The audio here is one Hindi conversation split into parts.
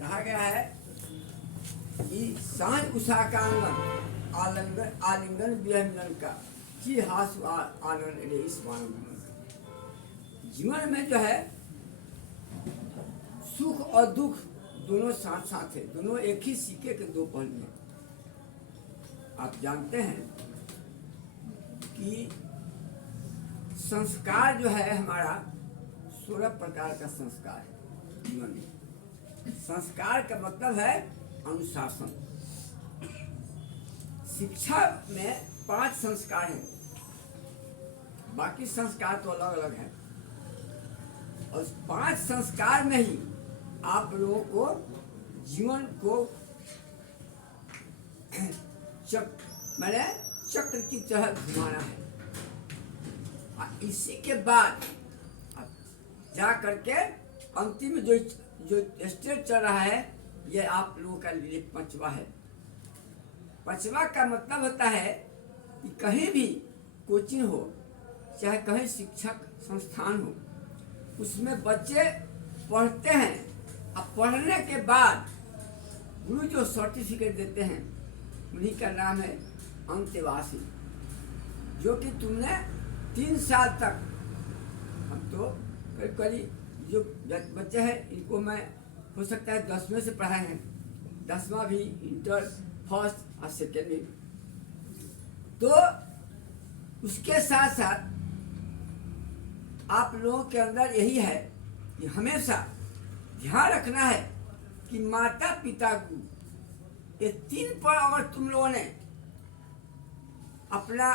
कहा गया है कि सांझ उषा का आंगन आलिंगन आलिंगन विहंगन का जी हास आनंद रे इस मानव जीवन में जो है सुख और दुख दोनों साथ साथ है, दोनों एक ही सिक्के के दो पहलू हैं। आप जानते हैं कि संस्कार जो है हमारा 16 प्रकार का संस्कार है जीवन में। संस्कार का मतलब है अनुशासन। शिक्षा में 5 संस्कार हैं, बाकी संस्कार तो अलग अलग हैं। और 5 संस्कार में ही आप लोगों को जीवन को चक्र की तरह घुमाना है। और इसी के बाद जा करके अंतिम जो स्टेज चल रहा है, ये आप लोगों का लिए 5वां है। 5वां का मतलब होता है कि कहीं भी कोचिंग हो, चाहे कहीं शिक्षक संस्थान हो, उसमें बच्चे पढ़ते हैं। अब पढ़ने के बाद गुरु जो सर्टिफिकेट देते हैं उन्हीं का नाम है अंतेवासी, जो कि तुमने 3 साल तक, हम तो करीब जो बच्चे हैं इनको मैं हो सकता है 10वें से पढ़ाए हैं, 10वां भी, इंटर फर्स्ट और सेकेंड में। तो उसके साथ साथ आप लोगों के अंदर यही है कि हमेशा ध्यान रखना है कि माता पिता गुरु, ये 3 पर अगर तुम लोगों ने अपना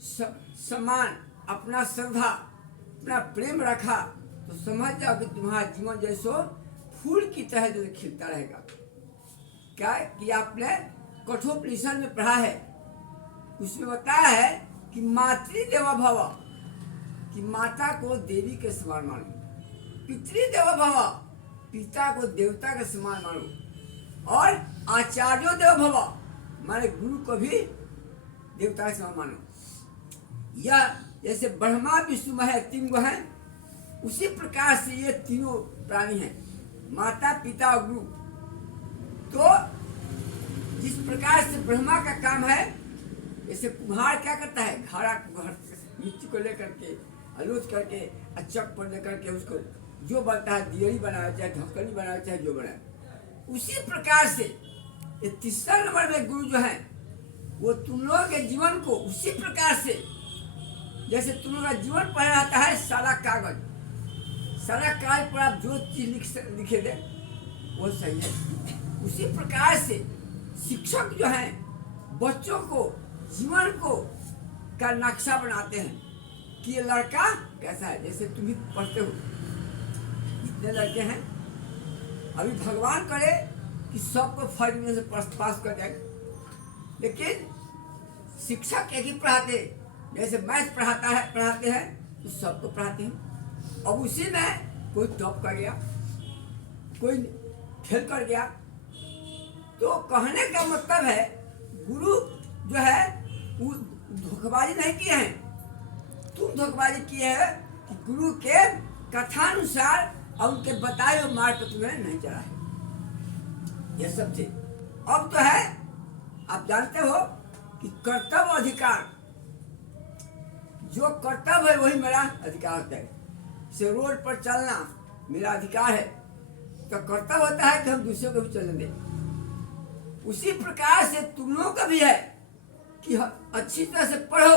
सम्मान, अपना श्रद्धा, अपना प्रेम रखा तो समझ जाओ कि तुम्हारा जीवन जैसो फूल की तरह जो खिलता रहेगा। क्या कि आपने कठोपनिषद में पढ़ा है, उसमें बताया है कि मातृदेवो भव, कि माता को देवी के समान मानो, पितृदेवो भव, पिता को देवता के समान मानो, और आचार्यो देवो भव, माने गुरु को भी देवता के समान मानो। यह जैसे ब्रह्मा विष्णु महेश 3 गो हैं, उसी प्रकार से ये तीनों प्राणी हैं, माता पिता और गुरु। तो जिस प्रकार से ब्रह्मा का काम है, जैसे कुम्हार क्या करता है, घड़ा मिट्टी को लेकर के आलोच करके चक पर लेकर के उसको जो बनता है, दियरी बनाए चाहे ढक्कनी बनाए चाहे जो बनाए, उसी प्रकार से ये 3 नंबर में गुरु जो है वो तुम लोगों के जीवन को उसी प्रकार से, जैसे तुम लोगों का जीवन पढ़ रहता है सारा कागज पर आप जो चीज लिखे दे वो सही है, उसी प्रकार से शिक्षक जो हैं बच्चों को जीवन को का नक्शा बनाते हैं कि ये लड़का कैसा है। जैसे तुम भी पढ़ते हो, इतने लड़के हैं, अभी भगवान करे कि सबको फर्स्ट डिवीजन से पास कर जाए, लेकिन शिक्षक एक ही पढ़ाते, जैसे मैथ पढ़ाते हैं तो सबको पढ़ाते हैं। अब उसी में कोई टॉप कर गया, कोई फेल कर गया। तो कहने का मतलब है गुरु जो है वो धोखेबाजी नहीं किए हैं, तुम धोखेबाजी किए हैं कि गुरु के कथानुसार और उनके बताए हुए मार्ग पर तुम्हें नहीं चला है। ये सब थे। अब तो है, आप जानते हो कि कर्तव्य अधिकार, जो कर्तव्य है वही मेरा अधिकार होता है। से रोड पर चलना मेरा अधिकार है, तो कर्तव्य होता है कि हम दूसरों को भी चलने दें। उसी प्रकार से तुम लोगों का भी है कि अच्छी तरह से पढ़ो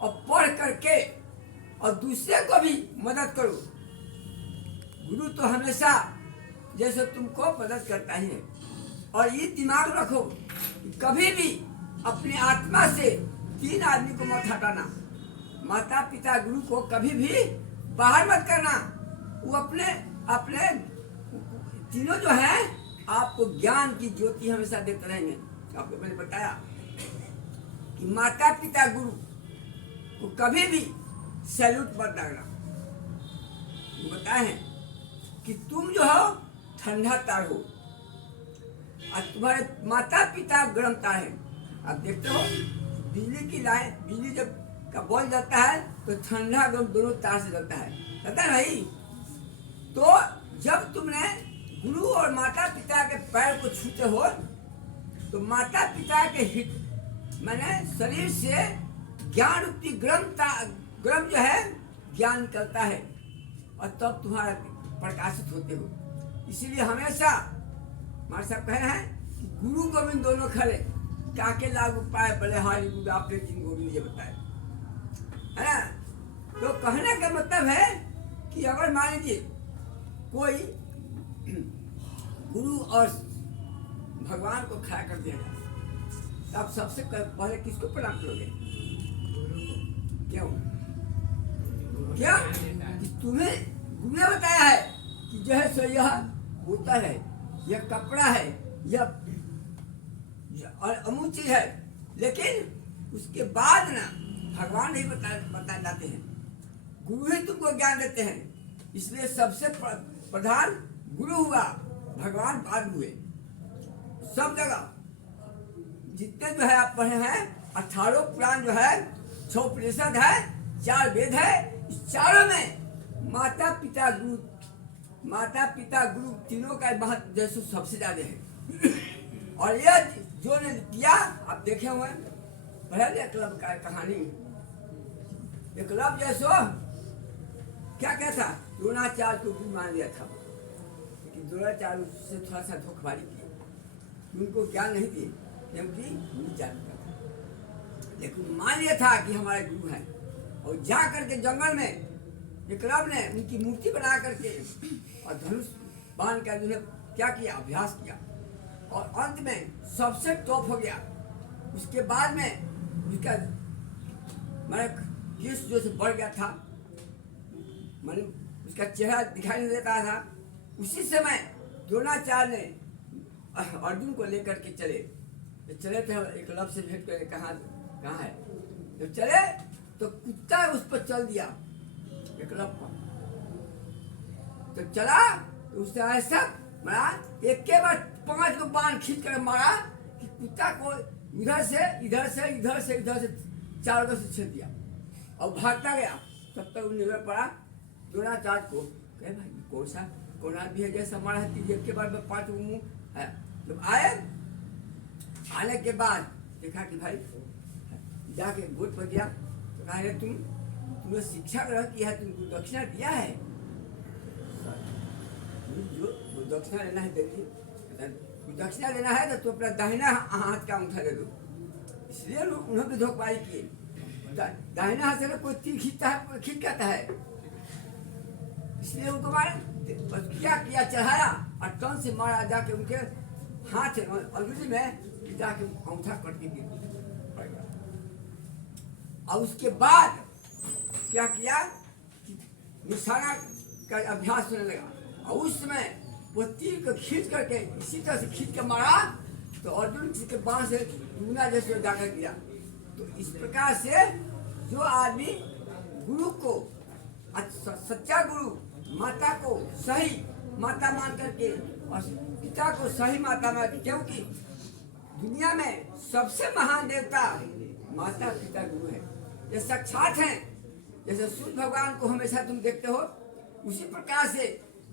और पढ़ करके और दूसरे को भी मदद करो। गुरु तो हमेशा जैसे तुमको मदद करता ही है। और ये दिमाग रखो कि कभी भी अपनी आत्मा से 3 आदमी को मत हटाना। माता पिता गुरु को कभी भी बाहर मत करना। वो अपने तीनों जो है आपको ज्ञान की ज्योति हमेशा देते रहेंगे। आपको मैंने बताया कि माता पिता गुरु को कभी भी सैल्यूट मत डालना। बताए हैं कि तुम जो हो ठंडा तार हो और तुम्हारे माता पिता गर्म तार हैं। आप देखते हो बिजली की लाइन, बिजली जब का बॉल जाता है तो ठंडा गर्म दोनों तार से जलता है, पता है भाई। तो जब तुमने गुरु और माता पिता के पैर को छूते हो तो माता पिता के हित मैंने शरीर से ज्ञान रूपी ग्रम जो है ज्ञान निकलता है और तब तुम्हारा प्रकाशित होते हो। इसीलिए हमेशा हमारे साहब कह रहे हैं कि गुरु गोविंद दोनों खड़े काके लागू पाए बड़े हारी गुरु आपने जिन गोविंद ये बताए है ना। तो कहने का मतलब है कि अगर मान लीजिए कोई गुरु और भगवान को खड़ा कर देगा तो आप सबसे पहले किसको प्रणाम करोगे? क्यों? क्या कि तुम्हें गुरु ने बताया है कि जो है सो यह होता है, यह कपड़ा है, यह और अमूल चीज है, लेकिन उसके बाद ना भगवान नहीं बता जाते हैं, गुरु ही तुमको ज्ञान देते हैं। इसलिए सबसे प्रधान गुरु हुआ, भगवान बाद हुए। सब जगह जितने जो है आप पढ़े हैं 18 पुराण जो है 6 उपनिषद है 4 वेद है, इस चारों में माता पिता गुरु तीनों का महत्व जैसे सबसे ज्यादा है। और यह जो ने किया आप देखे हुए पढ़े एकलव्य का कहानी। एकलव्य जैसो क्या था, द्रोणाचार्य को गुरु मान लिया था, लेकिन द्रोणाचार्य से थोड़ा सा धोखाधड़ी की, उनको ज्ञान नहीं दिए क्योंकि गुरु जानता था, लेकिन मान लिया था कि हमारे गुरु हैं। और जा करके जंगल में एकलव्य ने उनकी मूर्ति बना करके और धनुष बांध कर उन्हें क्या किया, अभ्यास किया और अंत में सबसे टॉप हो गया। उसके बाद में उसका मैंने केस जो से बढ़ गया था, मैंने उसका चेहरा दिखाई नहीं देता था। उसी समय द्रोणाचार्य ने अर्जुन को लेकर के चले थे, एकलव्य से भेंट कर कहाँ है, जब चले तो कुत्ता उस पर चल दिया एकलव्य पर, तो चला तो उसने ऐसा मारा, एक के बाद 5 को बाण खींच कर मारा कि कुत्ता को इधर से चारों से छेद दिया और भागता गया। तब तक निर्भर पड़ा द्रोणाचार्य को, कहे भाई कौन आदमी है जैसा मारा है कि एक के बाद में 5 मुंह है। जब आने के बाद देखा कि भाई जाके गोद पर गया तो कहा तुमने शिक्षा ग्रहण किया है, तुमको दक्षिणा दिया है, जो दक्षिणा लेना है देखिए, दक्षिणा लेना है तो अपना दाहिना हाथ का अंगूठा दे दो। इसलिए उन्होंने भी धोखाधड़ी की, दाहिना हाथ से कोई तीर खींच कहता है, इसलिए उनको मारे क्या चढ़ाया और टन से मारा, जाके उनके हाथ अंगुली में जाके अंगूठा कट के गिर पड़। और उसके बाद क्या किया कि निशाना का अभ्यास होने लगा और उस समय वो तीर को खींच करके इसी तरह से खींच के मारा तो अर्जुन के बाण से दुगना जैसे जाकर गिरा। तो इस प्रकार से जो आदमी गुरु को सच्चा गुरु, माता को सही माता मान करके और पिता को सही माता मान, क्योंकि दुनिया में सबसे महान देवता माता पिता गुरु है, ये साक्षात हैं। जैसे सूर्य भगवान को हमेशा तुम देखते हो, उसी प्रकार से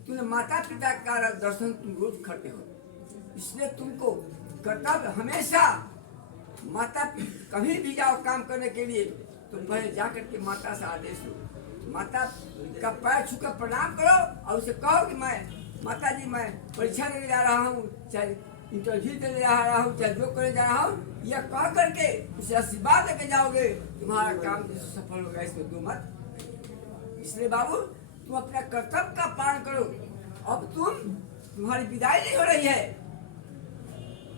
तुम्हें माता पिता का दर्शन तुम रोज करते हो। इसलिए तुमको कर्तव्य हमेशा माता कभी भी जाओ काम करने के लिए तो पहले जाकर के माता से आदेश लो, माता का पैर छूकर प्रणाम करो और उसे कहो कि मैं माता जी मैं परीक्षा देने जा रहा हूँ, चाहे इंटरव्यू देने जा रहा हूँ, चाहे जो करने जा रहा हूँ, यह कह करके उसे आशीर्वाद लेके जाओगे, तुम्हारा काम सफल होगा, इसमें दो मत। इसलिए बाबू तुम अपना कर्तव्य का पालन करो। अब तुम्हारी विदाई नहीं हो रही है,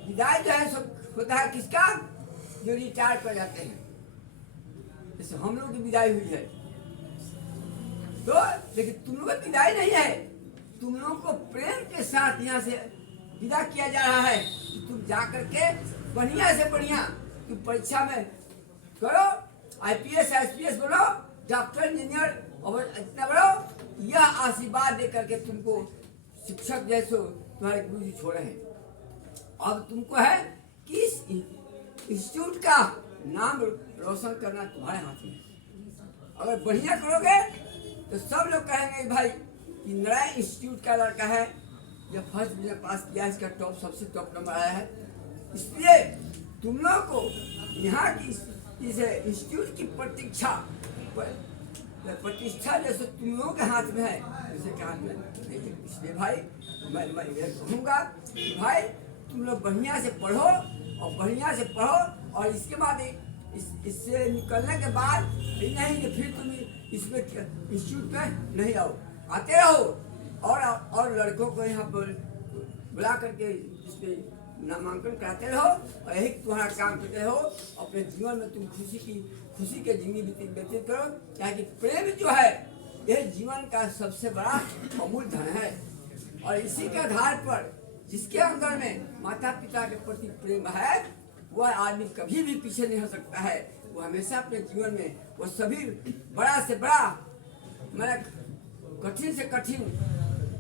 विदाई जो है सब होता है किसका, जो रिटायर कर जाते हैं, जैसे हम लोग की विदाई हुई है। तो लेकिन तुम लोग की विदाई नहीं है, तुम लोगों को प्रेम के साथ यहाँ से विदा किया जा रहा है कि तुम जाकर के बढ़िया से बढ़िया तुम परीक्षा में करो, IPS SPS बनो, डॉक्टर इंजीनियर और इतना बड़ो, यह आशीर्वाद दे करके तुमको शिक्षक जैसे तुम्हारे गुरु जी छोड़े हैं। अब तुमको है कि इस इंस्टीट्यूट का नाम रोशन करना तुम्हारे हाथ में है। अगर बढ़िया करोगे तो सब लोग कहेंगे भाई कि नारायण इंस्टीट्यूट का लड़का है, ये फर्स्ट डिवीजन पास किया, इसका टॉप सबसे टॉप नंबर आया है। इसलिए तुम लोग को यहाँ की इस इंस्टीट्यूट की प्रतिष्ठा जैसे तुम लोगों के हाथ में है, दूसरे के हाथ में नहीं है। इसलिए भाई मैं ये कहूँगा कि भाई तुम लोग बढ़िया से पढ़ो और बढ़िया से पढ़ो, और इसके बाद इससे निकलने के बाद नहीं कि फिर तुम इसमें इंस्टीट्यूट में नहीं आओ, आते रहो और लड़कों को यहाँ पर बुला करके इसमें नामांकन कराते रहो, और यही तुम्हारा काम करते रहो। अपने जीवन में तुम खुशी के जिंदगी व्यतीत करो, ताकि प्रेम जो है यह जीवन का सबसे बड़ा अमूल्य धन है। और इसी के आधार पर जिसके अंदर में माता पिता के प्रति प्रेम है, वह आदमी कभी भी पीछे नहीं हो सकता है। वो हमेशा अपने जीवन में वो सभी बड़ा से बड़ा कठिन से कठिन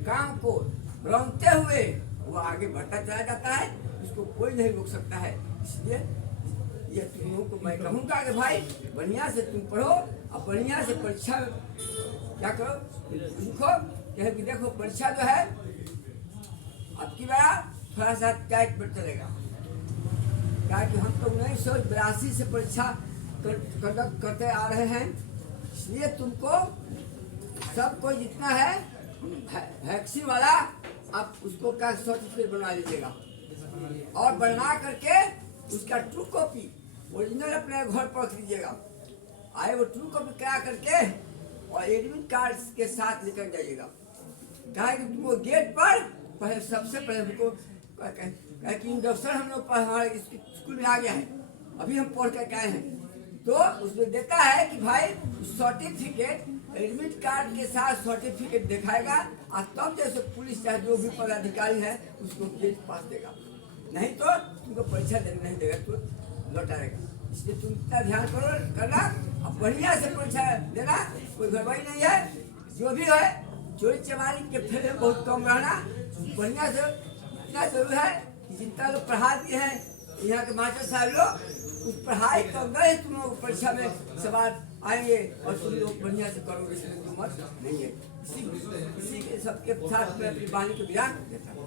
काम को रौंदते हुए वो आगे बढ़ता चला जाता है, उसको कोई नहीं रोक सकता है। इसलिए ये तुम लोगों को मैं कहूँगा कि भाई बढ़िया से तुम पढ़ो और बढ़िया से परीक्षा क्या करो, लिखो। कि देखो परीक्षा जो है आपकी बार थोड़ा सा टाइट पर चलेगा, क्या कि हम तो 1982 से परीक्षा कंडक्ट करते आ रहे हैं। इसलिए तुमको सबको जितना है वैक्सीन वाला आप उसको का सर्टिफिकेट बना लीजिएगा, और बना करके उसका ट्रू कॉपी ओरिजिनल अपने घर पर रख लीजिएगा। आए वो ट्रू कॉपी करा करके और एडमिट कार्ड के साथ लेकर जाइएगा। कहा कि तुमको गेट पर पहले सबसे पहले हमको कि इंडक्शन हम लोग हमारे स्कूल में आ गया है, अभी हम पढ़ कर आए हैं, तो उसमें देता है कि भाई सर्टिफिकेट एडमिट कार्ड के साथ सर्टिफिकेट दिखाएगा, और तब जैसे पुलिस चाहे जो भी पदाधिकारी है उसको गेट पास देगा, नहीं तो तुमको परीक्षा देने नहीं देगा, तो लौटाएगा। इसलिए तुम इतना ध्यान करना और बढ़िया से परीक्षा देना, कोई गड़बड़ी नहीं है। जो भी है चोरी चमारी के फेरे में बहुत कम रहना, बढ़िया से इतना जरूर है कि जितना लोग पढ़ा दिए हैं यहाँ के मास्टर साहब लोग, उस पढ़ाई के अंदर ही तुम लोग परीक्षा में सवाल आएंगे और तुम लोग बढ़िया से करोगे, इसमें कोई मत नहीं है। इसी के सबके साथ में अपनी वाणी के विराम देता हूँ।